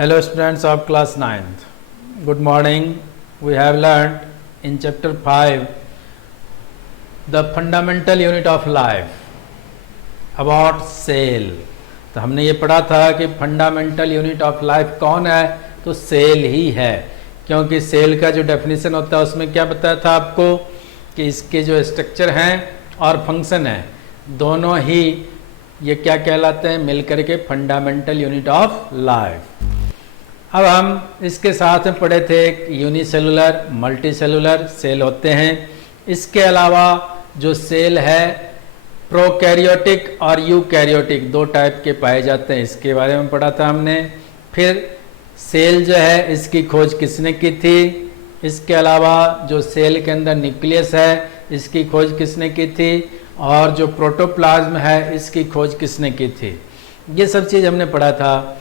Hello students of class 9th. Good morning. We have learned in chapter 5 the fundamental unit of life about cell. तो हमने ये पढ़ा था कि fundamental unit of life कौन है, तो सेल ही है, क्योंकि सेल का जो डेफिनेशन होता है उसमें क्या बताया था आपको कि इसके जो स्ट्रक्चर हैं और फंक्शन हैं दोनों ही ये क्या कहलाते हैं, मिलकर के फंडामेंटल यूनिट ऑफ लाइफ। अब हम इसके साथ में पढ़े थे यूनिसेलुलर मल्टी सेलुलर सेल होते हैं। इसके अलावा जो सेल है प्रोकैरियोटिक और यूकैरियोटिक दो टाइप के पाए जाते हैं, इसके बारे में पढ़ा था हमने। फिर सेल जो है इसकी खोज किसने की थी, इसके अलावा जो सेल के अंदर न्यूक्लियस है इसकी खोज किसने की थी, और जो प्रोटोप्लाज्म है इसकी खोज किसने की थी, ये सब चीज़ हमने पढ़ा था।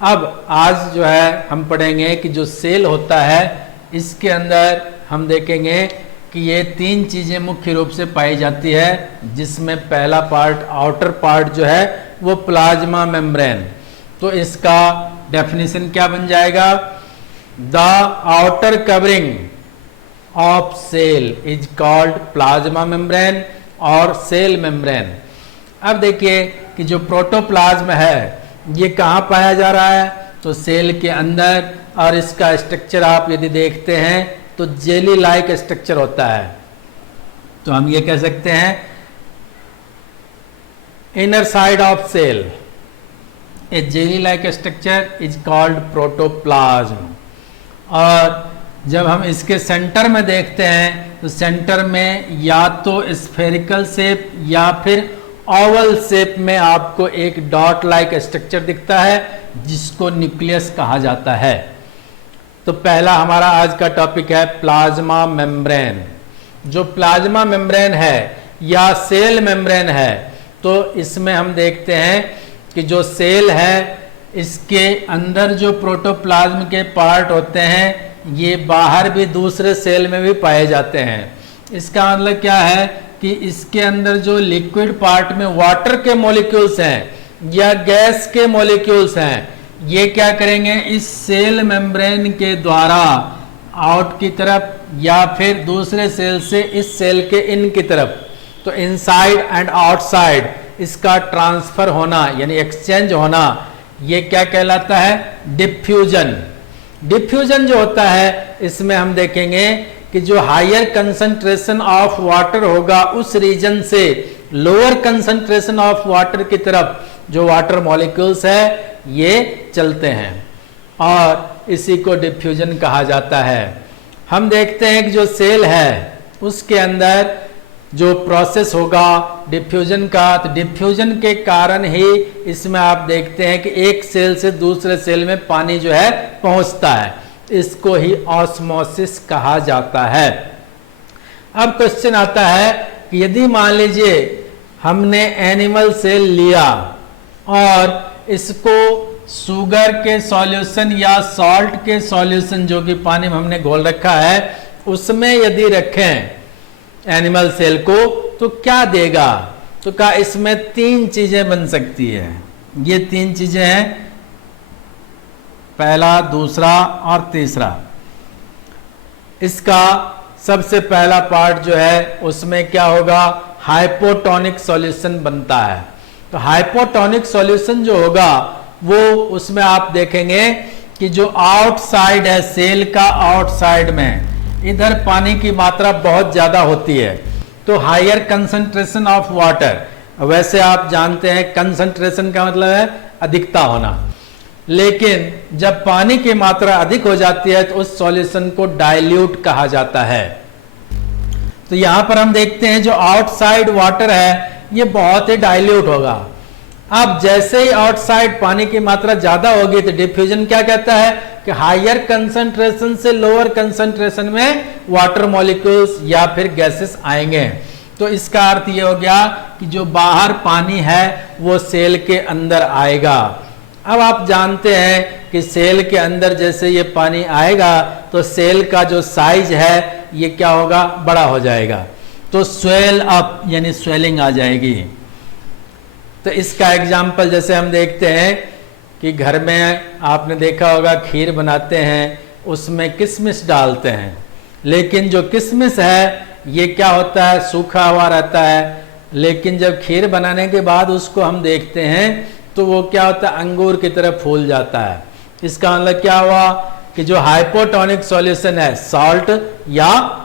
अब आज जो है हम पढ़ेंगे कि जो सेल होता है इसके अंदर हम देखेंगे कि ये तीन चीज़ें मुख्य रूप से पाई जाती है, जिसमें पहला पार्ट आउटर पार्ट जो है वो प्लाज्मा मेम्ब्रेन। तो इसका डेफिनेशन क्या बन जाएगा, the outer covering of cell is called plasma membrane और सेल मेम्ब्रेन। अब देखिए कि जो प्रोटोप्लाज्म है ये कहाँ पाया जा रहा है, तो सेल के अंदर, और इसका स्ट्रक्चर आप यदि देखते हैं तो जेली लाइक स्ट्रक्चर होता है। तो हम ये कह सकते हैं inner side of cell a jelly like structure is called protoplasm. और जब हम इसके सेंटर में देखते हैं तो सेंटर में या तो स्फेरिकल शेप या फिर ओवल शेप में आपको एक डॉट लाइक स्ट्रक्चर दिखता है जिसको न्यूक्लियस कहा जाता है। तो पहला हमारा आज का टॉपिक है प्लाज्मा मेम्ब्रेन। जो प्लाज्मा मेम्ब्रेन है या सेल मेम्ब्रेन है, तो इसमें हम देखते हैं कि जो सेल है इसके अंदर जो प्रोटोप्लाज्म के पार्ट होते हैं ये बाहर भी दूसरे सेल में भी पाए जाते हैं। इसका मतलब क्या है कि इसके अंदर जो लिक्विड पार्ट में वाटर के मॉलिक्यूल्स हैं या गैस के मॉलिक्यूल्स हैं, ये क्या करेंगे, इस सेल मेम्ब्रेन के द्वारा आउट की तरफ या फिर दूसरे सेल से इस सेल के इन की तरफ, तो इनसाइड एंड आउटसाइड इसका ट्रांसफर होना यानी एक्सचेंज होना, ये क्या कहलाता है, डिफ्यूजन। डिफ्यूजन जो होता है इसमें हम देखेंगे कि जो हायर कंसंट्रेशन ऑफ वाटर होगा उस रीजन से लोअर कंसंट्रेशन ऑफ वाटर की तरफ जो वाटर मॉलिक्यूल्स है ये चलते हैं, और इसी को डिफ्यूजन कहा जाता है। हम देखते हैं कि जो सेल है उसके अंदर जो प्रोसेस होगा डिफ्यूजन का, तो डिफ्यूजन के कारण ही इसमें आप देखते हैं कि एक सेल से दूसरे सेल में पानी जो है पहुंचता है, इसको ही ऑस्मोसिस कहा जाता है। अब क्वेश्चन आता है कि यदि मान लीजिए हमने एनिमल सेल लिया और इसको शुगर के सॉल्यूशन या सॉल्ट के सॉल्यूशन जो कि पानी में हमने घोल रखा है उसमें यदि रखें एनिमल सेल को, तो क्या देगा, तो क्या इसमें तीन चीजें बन सकती है। ये तीन चीजें हैं, पहला, दूसरा और तीसरा। इसका सबसे पहला पार्ट जो है उसमें क्या होगा, हाइपोटोनिक सॉल्यूशन बनता है। तो हाइपोटोनिक सॉल्यूशन जो होगा वो उसमें आप देखेंगे कि जो आउटसाइड है सेल का, आउटसाइड में इधर पानी की मात्रा बहुत ज्यादा होती है, तो हायर कंसंट्रेशन ऑफ वाटर। वैसे आप जानते हैं कंसंट्रेशन का मतलब है अधिकता होना, लेकिन जब पानी की मात्रा अधिक हो जाती है तो उस सॉल्यूशन को डाइल्यूट कहा जाता है। तो यहां पर हम देखते हैं जो आउटसाइड वाटर है ये बहुत ही डाइल्यूट होगा। अब जैसे ही आउटसाइड पानी की मात्रा ज्यादा होगी तो डिफ्यूजन क्या कहता है कि हायर कंसंट्रेशन से लोअर कंसंट्रेशन में वाटर मॉलिक्यूल्स या फिर गैसेस आएंगे। तो इसका अर्थ ये हो गया कि जो बाहर पानी है वो सेल के अंदर आएगा। अब आप जानते हैं कि सेल के अंदर जैसे ये पानी आएगा तो सेल का जो साइज है ये क्या होगा, बड़ा हो जाएगा, तो स्वेल अप यानी स्वेलिंग आ जाएगी। तो इसका एग्जाम्पल जैसे हम देखते हैं कि घर में आपने देखा होगा खीर बनाते हैं उसमें किशमिश डालते हैं, लेकिन जो किशमिश है ये क्या होता है, सूखा हुआ रहता है, लेकिन जब खीर बनाने के बाद उसको हम देखते हैं तो वो क्या होता है, अंगूर की तरह फूल जाता है। इसका मतलब क्या हुआ कि जो हाइपोटोनिक सॉल्यूशन है सॉल्ट या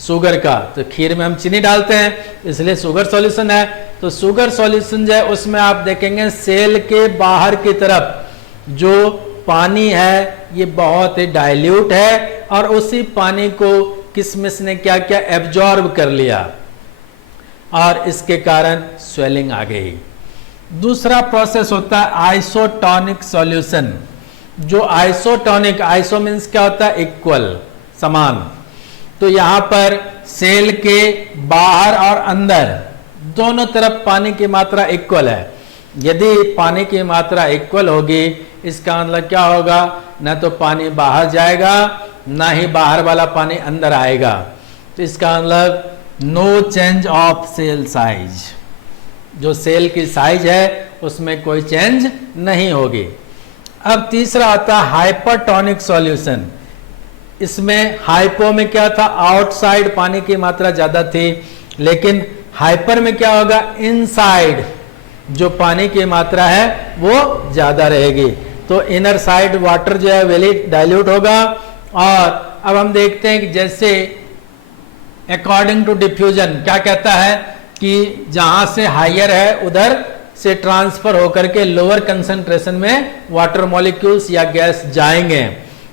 शुगर का, तो खीर में हम चीनी डालते हैं इसलिए शुगर सॉल्यूशन है। तो शुगर सॉल्यूशन जो है उसमें आप देखेंगे सेल के बाहर की तरफ जो पानी है ये बहुत ही डाइल्यूट है और उसी पानी को किशमिश ने क्या किया, एब्जॉर्ब कर लिया और इसके कारण स्वेलिंग आ गई। दूसरा प्रोसेस होता है आइसोटोनिक सॉल्यूशन। जो आइसोटोनिक, आइसो मीन्स क्या होता है, इक्वल, समान। तो यहां पर सेल के बाहर और अंदर दोनों तरफ पानी की मात्रा इक्वल है। यदि पानी की मात्रा इक्वल होगी इसका मतलब क्या होगा, ना तो पानी बाहर जाएगा ना ही बाहर वाला पानी अंदर आएगा। तो इसका मतलब no change of cell size, जो सेल की साइज है उसमें कोई चेंज नहीं होगी। अब तीसरा आता है हाइपरटोनिक सॉल्यूशन। इसमें हाइपो में क्या था, आउटसाइड पानी की मात्रा ज्यादा थी, लेकिन हाइपर में क्या होगा, इनसाइड जो पानी की मात्रा है वो ज्यादा रहेगी। तो इनर साइड वाटर जो है वेली डाइल्यूट होगा। और अब हम देखते हैं कि जैसे अकॉर्डिंग टू डिफ्यूजन क्या कहता है कि जहां से हायर है उधर से ट्रांसफर होकर के लोअर कंसंट्रेशन में वाटर मॉलिक्यूल्स या गैस जाएंगे।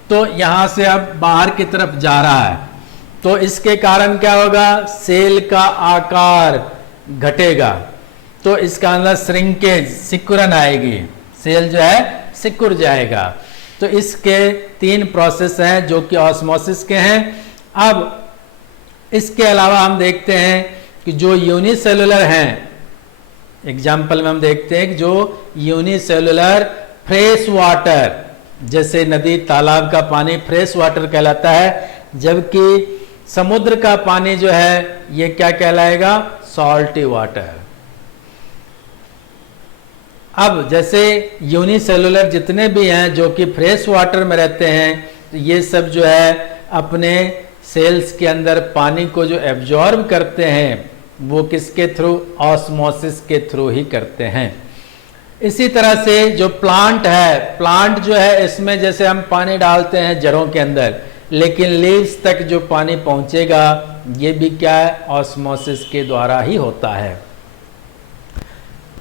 तो यहां से अब बाहर की तरफ जा रहा है, तो इसके कारण क्या होगा, सेल का आकार घटेगा। तो इसका अंदर श्रिंकेज, सिकुड़न आएगी, सेल जो है सिकुड़ जाएगा। तो इसके 3 प्रोसेस हैं जो कि ऑस्मोसिस के हैं। अब इसके अलावा हम देखते हैं कि जो यूनिसेलुलर हैं, एग्जाम्पल में हम देखते हैं कि जो यूनिसेलुलर फ्रेश वाटर, जैसे नदी तालाब का पानी फ्रेश वाटर कहलाता है, जबकि समुद्र का पानी जो है ये क्या कहलाएगा, सॉल्टी वाटर। अब जैसे यूनिसेलुलर जितने भी हैं जो कि फ्रेश वाटर में रहते हैं, तो ये सब जो है अपने सेल्स के अंदर पानी को जो एब्जॉर्ब करते हैं वो किसके थ्रू, ऑस्मोसिस के थ्रू ही करते हैं। इसी तरह से जो प्लांट है, प्लांट जो है इसमें जैसे हम पानी डालते हैं जड़ों के अंदर, लेकिन लीव्स तक जो पानी पहुंचेगा ये भी क्या है, ऑस्मोसिस के द्वारा ही होता है।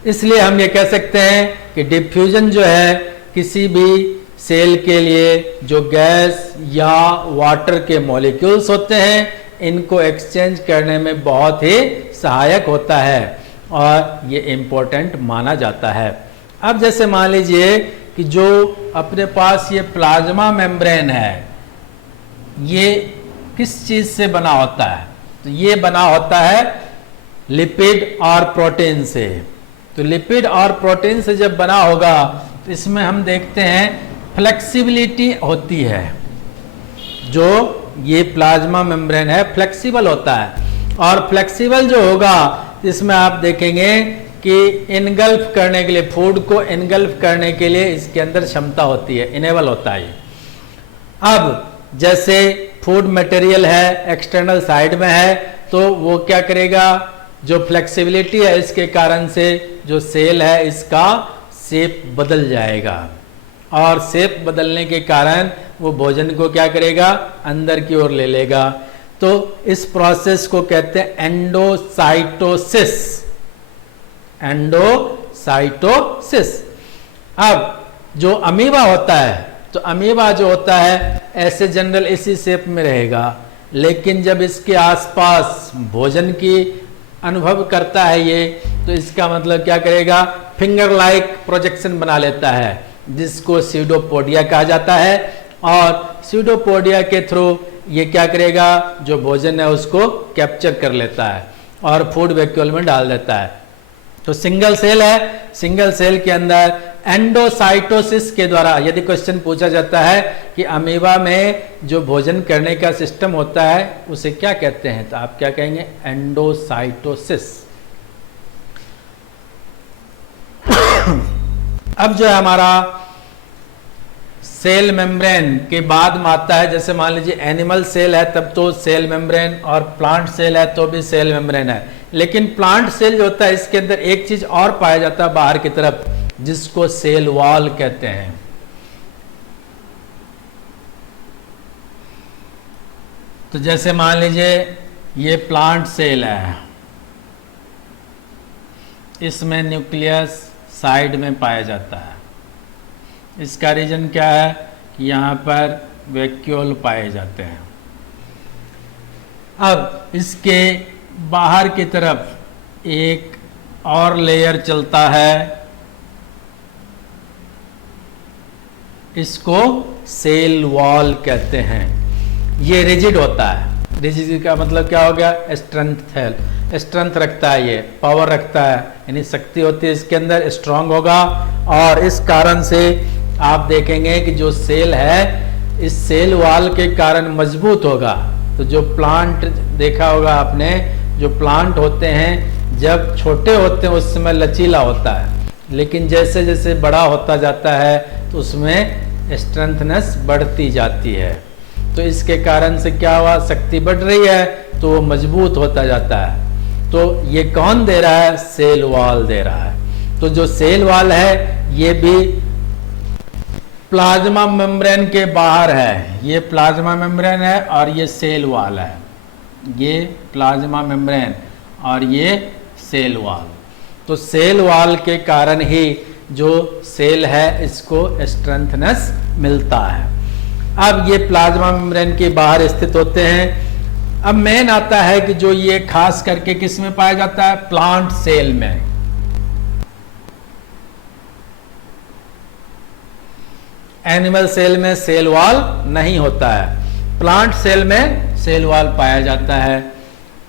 इसलिए हम ये कह सकते हैं कि डिफ्यूजन जो है किसी भी सेल के लिए जो गैस या वाटर के मॉलिक्यूल्स होते हैं इनको एक्सचेंज करने में बहुत ही सहायक होता है और ये इम्पोर्टेंट माना जाता है। अब जैसे मान लीजिए कि जो अपने पास ये प्लाज्मा मेम्ब्रेन है ये किस चीज से बना होता है, तो ये बना होता है लिपिड और प्रोटीन से। तो लिपिड और प्रोटीन से जब बना होगा तो इसमें हम देखते हैं फ्लेक्सिबिलिटी होती है। जो ये प्लाज्मा मेम्ब्रेन है फ्लेक्सिबल होता है, और फ्लेक्सिबल जो होगा इसमें आप देखेंगे कि इनगल्फ करने के लिए, फूड को इनगल्फ करने के लिए इसके अंदर क्षमता होती है, इनेबल होता है। अब जैसे फूड मटेरियल है एक्सटर्नल साइड में है तो वो क्या करेगा, जो फ्लेक्सिबिलिटी है इसके कारण से जो सेल है इसका शेप बदल जाएगा, और शेप बदलने के कारण वो भोजन को क्या करेगा, अंदर की ओर ले लेगा। तो इस प्रोसेस को कहते हैं एंडोसाइटोसिस, एंडोसाइटोसिस। अब जो अमीबा होता है, तो अमीबा जो होता है ऐसे जनरल इसी शेप में रहेगा, लेकिन जब इसके आसपास भोजन की अनुभव करता है ये, तो इसका मतलब क्या करेगा, फिंगर लाइक प्रोजेक्शन बना लेता है जिसको स्यूडोपोडिया कहा जाता है। और स्यूडोपोडिया के थ्रू ये क्या करेगा, जो भोजन है उसको कैप्चर कर लेता है और फूड वैक्यूल में डाल देता है। तो सिंगल सेल है, सिंगल सेल के अंदर एंडोसाइटोसिस के द्वारा यदि क्वेश्चन पूछा जाता है कि अमीबा में जो भोजन करने का सिस्टम होता है उसे क्या कहते हैं, तो आप क्या कहेंगे, एंडोसाइटोसिस। अब जो है हमारा सेल मेम्ब्रेन के बाद में आता है, जैसे मान लीजिए एनिमल सेल है तब तो सेल मेम्ब्रेन, और प्लांट सेल है तो भी सेल मेम्ब्रेन है। लेकिन प्लांट सेल जो होता है इसके अंदर एक चीज और पाया जाता है बाहर की तरफ, जिसको सेल वॉल कहते हैं। तो जैसे मान लीजिए ये प्लांट सेल है, इसमें न्यूक्लियस साइड में पाया जाता है। इसका रीजन क्या है कि यहाँ पर वैक्यूल पाए जाते हैं। अब इसके बाहर की तरफ एक और लेयर चलता है, इसको सेल वॉल कहते हैं। ये रिजिड होता है। रिजिड का मतलब क्या हो गया? स्ट्रेंथ रखता है, ये पावर रखता है, यानी शक्ति होती है इसके अंदर, स्ट्रांग होगा। और इस कारण से आप देखेंगे कि जो सेल है इस सेल वॉल के कारण मजबूत होगा। तो जो प्लांट देखा होगा आपने, जो प्लांट होते हैं जब छोटे होते हैं उस समय लचीला होता है, लेकिन जैसे जैसे बड़ा होता जाता है तो उसमें स्ट्रेंथनेस बढ़ती जाती है। तो इसके कारण से क्या हुआ? शक्ति बढ़ रही है तो वो मजबूत होता जाता है। तो ये कौन दे रहा है? सेल वॉल दे रहा है। तो जो सेल वॉल है ये भी प्लाज्मा मेम्ब्रेन के बाहर है। ये प्लाज्मा मेम्ब्रेन है और ये सेल वॉल है। ये प्लाज्मा मेम्ब्रेन और ये सेल वॉल। तो सेल वॉल के कारण ही जो सेल है इसको स्ट्रेंथनेस मिलता है। अब ये प्लाज्मा मेम्ब्रेन के बाहर स्थित होते हैं। अब मेन आता है कि जो ये खास करके किस में पाया जाता है? प्लांट सेल में। एनिमल सेल में सेल वॉल नहीं होता है, प्लांट सेल में सेल वॉल पाया जाता है।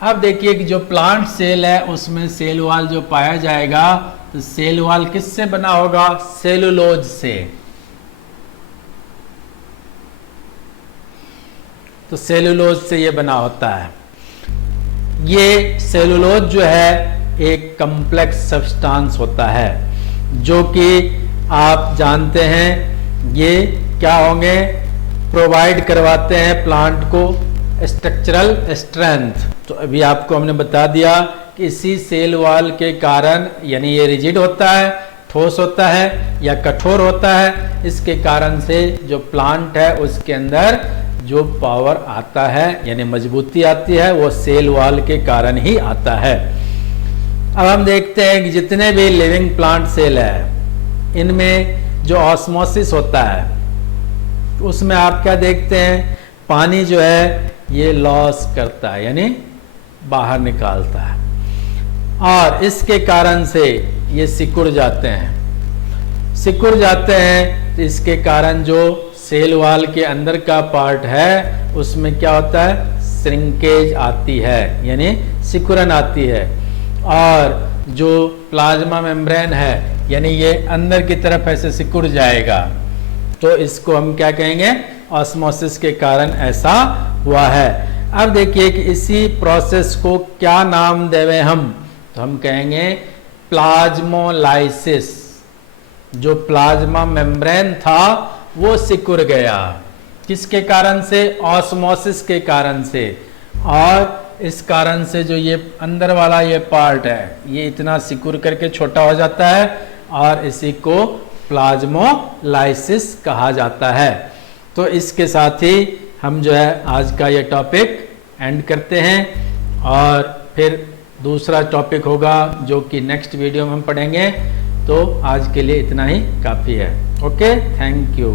अब देखिए कि जो प्लांट सेल है उसमें सेल वॉल जो पाया जाएगा तो सेल वॉल किससे बना होगा? सेलुलोज से। तो सेलुलोज से ये बना होता है। ये सेलुलोज जो है एक कॉम्प्लेक्स सब्सटेंस होता है, जो कि आप जानते हैं ये क्या होंगे? प्रोवाइड करवाते हैं प्लांट को स्ट्रक्चरल स्ट्रेंथ। तो अभी आपको हमने बता दिया कि इसी सेल वॉल के कारण, यानी ये रिजिड होता है, ठोस होता है या कठोर होता है, इसके कारण से जो प्लांट है उसके अंदर जो पावर आता है यानी मजबूती आती है वो सेल वॉल के कारण ही आता है। अब हम देखते हैं कि जितने भी लिविंग प्लांट सेल है इनमें जो ऑस्मोसिस होता है तो उसमें आप क्या देखते हैं? पानी जो है ये लॉस करता है यानी बाहर निकालता है, और इसके कारण से ये सिकुड़ जाते हैं। सिकुड़ जाते हैं तो इसके कारण जो सेल वॉल के अंदर का पार्ट है उसमें क्या होता है? श्रिंकेज आती है यानी सिकुड़न आती है। और जो प्लाज्मा मेम्ब्रेन है यानी ये अंदर की तरफ ऐसे सिकुड़ जाएगा। तो इसको हम क्या कहेंगे? ऑस्मोसिस के कारण ऐसा हुआ है। अब देखिए कि इसी प्रोसेस को क्या नाम देवे हम? तो हम कहेंगे प्लाज्मोलाइसिस। जो प्लाज्मा मेम्ब्रेन था वो सिकुड़ गया, किसके कारण से? ऑस्मोसिस के कारण से। और इस कारण से जो ये अंदर वाला ये पार्ट है ये इतना सिकुड़ करके छोटा हो जाता है और इसी को प्लाज्मोलाइसिस कहा जाता है। तो इसके साथ ही हम जो है आज का ये टॉपिक एंड करते हैं, और फिर दूसरा टॉपिक होगा जो कि नेक्स्ट वीडियो में हम पढ़ेंगे। तो आज के लिए इतना ही काफ़ी है। Okay, thank you.